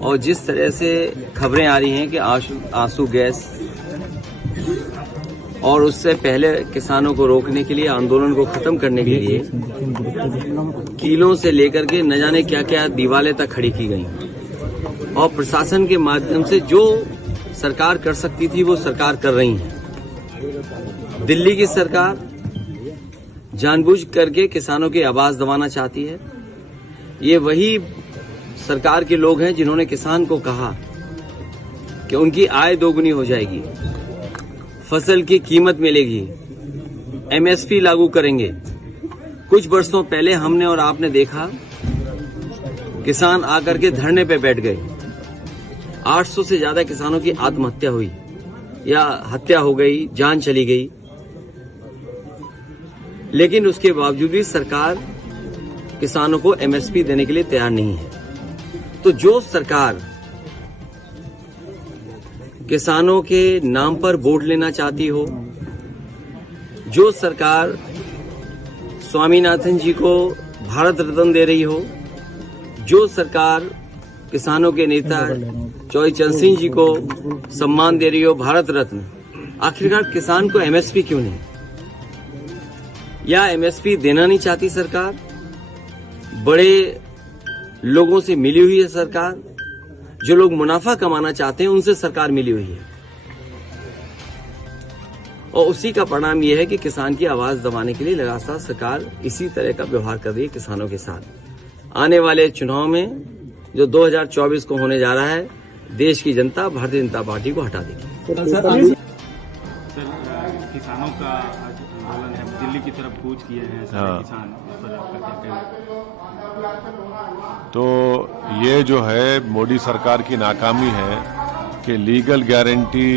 और जिस तरह से खबरें आ रही हैं कि आंसू गैस और उससे पहले किसानों को रोकने के लिए, आंदोलन को खत्म करने के लिए कीलों से लेकर के न जाने क्या क्या दीवारें तक खड़ी की गई और प्रशासन के माध्यम से जो सरकार कर सकती थी वो सरकार कर रही है। दिल्ली की सरकार जानबूझ करके किसानों की आवाज दबाना चाहती है। ये वही सरकार के लोग हैं जिन्होंने किसान को कहा कि उनकी आय दोगुनी हो जाएगी, फसल की कीमत मिलेगी, एमएसपी लागू करेंगे। कुछ वर्षों पहले हमने और आपने देखा किसान आकर के धरने पे बैठ गए। 800 से ज्यादा किसानों की आत्महत्या हुई या हत्या हो गई, जान चली गई। लेकिन उसके बावजूद भी सरकार किसानों को एमएसपी देने के लिए तैयार नहीं है। तो जो सरकार किसानों के नाम पर वोट लेना चाहती हो, जो सरकार स्वामीनाथन जी को भारत रत्न दे रही हो, जो सरकार किसानों के नेता चौधरी चरण सिंह जी को सम्मान दे रही हो, भारत रत्न, आखिरकार किसान को एमएसपी क्यों नहीं? या एमएसपी देना नहीं चाहती सरकार? बड़े लोगों से मिली हुई है सरकार, जो लोग मुनाफा कमाना चाहते हैं उनसे सरकार मिली हुई है और उसी का परिणाम यह है कि किसान की आवाज दबाने के लिए लगातार सरकार इसी तरह का व्यवहार कर रही है किसानों के साथ। आने वाले चुनाव में जो 2024 को होने जा रहा है, देश की जनता भारतीय जनता पार्टी को हटा देगी। किसानों का आंदोलन है, दिल्ली की तरफ कूच किए हैं सारे किसान, तो ये जो है मोदी सरकार की नाकामी है कि लीगल गारंटी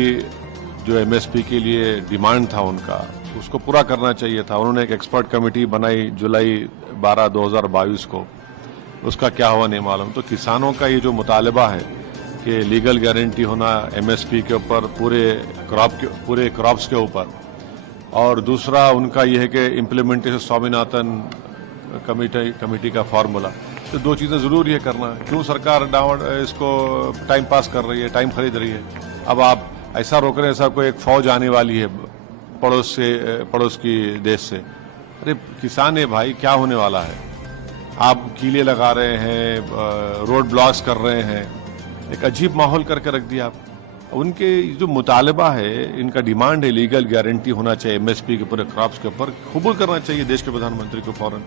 जो एमएसपी के लिए डिमांड था उनका, उसको पूरा करना चाहिए था। उन्होंने एक एक्सपर्ट कमेटी बनाई जुलाई 12, 2022 को, उसका क्या हुआ नहीं मालूम। तो किसानों का ये जो मुतालबा है कि लीगल गारंटी होना एमएसपी के ऊपर, पूरे क्रॉप्स के ऊपर, और दूसरा उनका यह है कि इम्प्लीमेंटेशन स्वामीनाथन कमेटी का फार्मूला, तो दो चीजें जरूरी है करना। क्यों सरकार इसको टाइम पास कर रही है, टाइम खरीद रही है? अब आप ऐसा रोक रहे हैं, ऐसा कोई एक फौज आने वाली है पड़ोस की देश से। अरे किसान है भाई, क्या होने वाला है? आप कीले लगा रहे हैं, रोड ब्लॉक्स कर रहे हैं, एक अजीब माहौल करके रख दिया आप। उनके जो मुतालबा है, इनका डिमांड है लीगल गारंटी होना चाहिए एमएसपी के पूरे क्रॉप्स के ऊपर, कबूल करना चाहिए देश के प्रधानमंत्री को फौरन।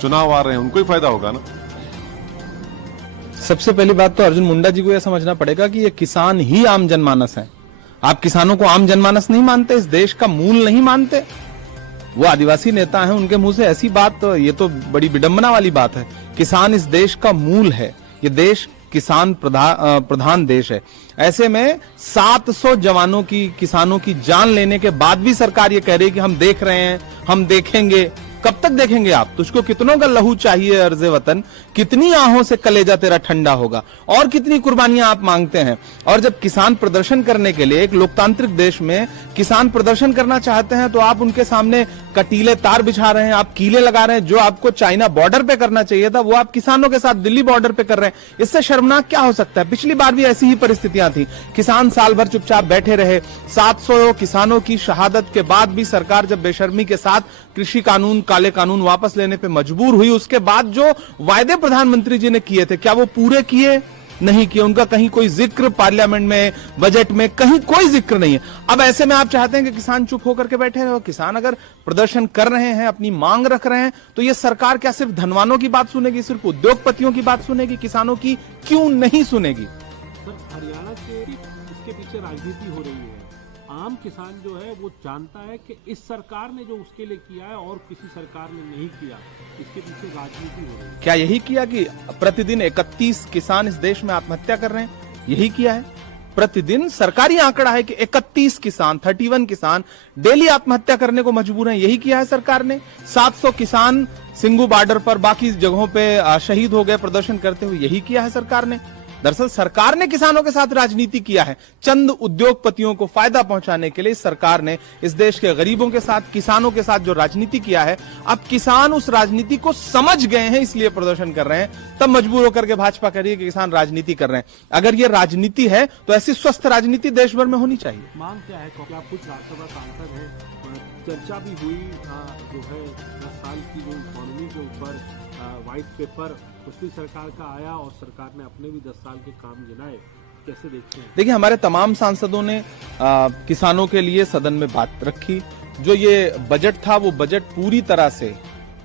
चुनाव आ रहे हैं, उनको ही फायदा होगा ना। सबसे पहली बात तो अर्जुन मुंडा जी को यह समझना पड़ेगा कि ये किसान ही आम जनमानस है। आप किसानों को आम जनमानस नहीं मानते, इस देश का मूल नहीं मानते। वो आदिवासी नेता हैं, उनके मुंह से ऐसी बात, ये तो बड़ी विडंबना वाली बात है। किसान इस देश का मूल है, ये देश किसान प्रधान देश है। ऐसे में 700 जवानों की, किसानों की जान लेने के बाद भी सरकार ये कह रही है कि हम देख रहे हैं, हम देखेंगे। कब तक देखेंगे आप? तुझको कितनों का लहू चाहिए अर्ज़े वतन? कितनी आहों से कलेजा तेरा ठंडा होगा? और कितनी कुर्बानियां आप मांगते हैं? और जब किसान प्रदर्शन करने के लिए, एक लोकतांत्रिक देश में किसान प्रदर्शन करना चाहते हैं, तो आप उनके सामने कटीले तार बिछा रहे हैं, आप कीले लगा रहे हैं। जो आपको चाइना बॉर्डर पे करना चाहिए था, वो आप किसानों के साथ दिल्ली बॉर्डर पे कर रहे हैं। इससे शर्मनाक क्या हो सकता है? पिछली बार भी ऐसी ही परिस्थितियां थी, किसान साल भर चुपचाप बैठे रहे। 700 किसानों की शहादत के बाद भी सरकार जब बेशर्मी के साथ कृषि कानून, काले कानून वापस लेने पे मजबूर हुई, उसके बाद जो वायदे प्रधानमंत्री जी ने किए थे, क्या वो पूरे किए? नहीं किए। उनका कहीं कोई जिक्र पार्लियामेंट में, बजट में, कहीं कोई जिक्र नहीं है। अब ऐसे में आप चाहते हैं कि किसान चुप होकर के बैठे रहे? किसान अगर प्रदर्शन कर रहे हैं, अपनी मांग रख रहे हैं, तो ये सरकार क्या सिर्फ धनवानों की बात सुनेगी, सिर्फ उद्योगपतियों की बात सुनेगी? किसानों की क्यों नहीं सुनेगी? हरियाणा के इसके पीछे राजनीति हो रही है। आम किसान जो है वो जानता है कि इस सरकार ने जो उसके लिए किया है और किसी सरकार ने नहीं किया, इसके पीछे राजनीति हो रही है। क्या यही किया कि प्रतिदिन 31 किसान इस देश में आत्महत्या कर रहे हैं? यही किया है? प्रतिदिन सरकारी आंकड़ा है कि 31 किसान, 31 किसान डेली आत्महत्या करने को मजबूर हैं। यही किया है सरकार ने। 700 किसान सिंगू बॉर्डर पर, बाकी जगहों पे शहीद हो गए प्रदर्शन करते हुए। यही किया है सरकार ने। दरअसल सरकार ने किसानों के साथ राजनीति किया है। चंद उद्योगपतियों को फायदा पहुंचाने के लिए सरकार ने इस देश के गरीबों के साथ, किसानों के साथ जो राजनीति किया है, अब किसान उस राजनीति को समझ गए हैं, इसलिए प्रदर्शन कर रहे हैं। तब मजबूर होकर के भाजपा कह रही है कि किसान राजनीति कर रहे हैं। अगर ये राजनीति है तो ऐसी स्वस्थ राजनीति देश भर में होनी चाहिए। मांग क्या है? क्या कुछ राज्यसभा सांसद हैं, चर्चा भी हुई जो है 10 साल की जो इकोनॉमी के ऊपर व्हाइट पेपर पिछली सरकार का आया और सरकार ने अपने भी 10 साल के काम गिनाए, कैसे देखते हैं? देखिए, हमारे तमाम सांसदों ने किसानों के लिए सदन में बात रखी। जो ये बजट था वो बजट पूरी तरह से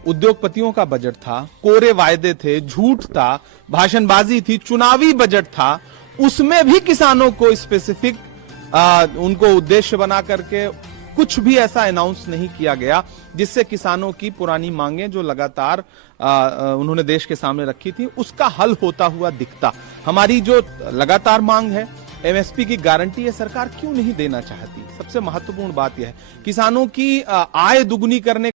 उद्योगपतियों का बजट था, कोरे वायदे थे, झूठ था, भाषणबाजी थी, चुनावी बजट था। उसमें भी किसानों को स्पेसिफिक उनको उद्देश्य बना करके कुछ भी ऐसा अनाउंस नहीं किया गया जिससे किसानों की पुरानी मांगें जो लगातार उन्होंने देश के सामने रखी थी उसका हल होता हुआ दिखता। हमारी जो लगातार मांग है एमएसपी की गारंटी, है सरकार क्यों नहीं देना चाहती? सबसे महत्वपूर्ण बात यह है किसानों की आय दुगुनी करने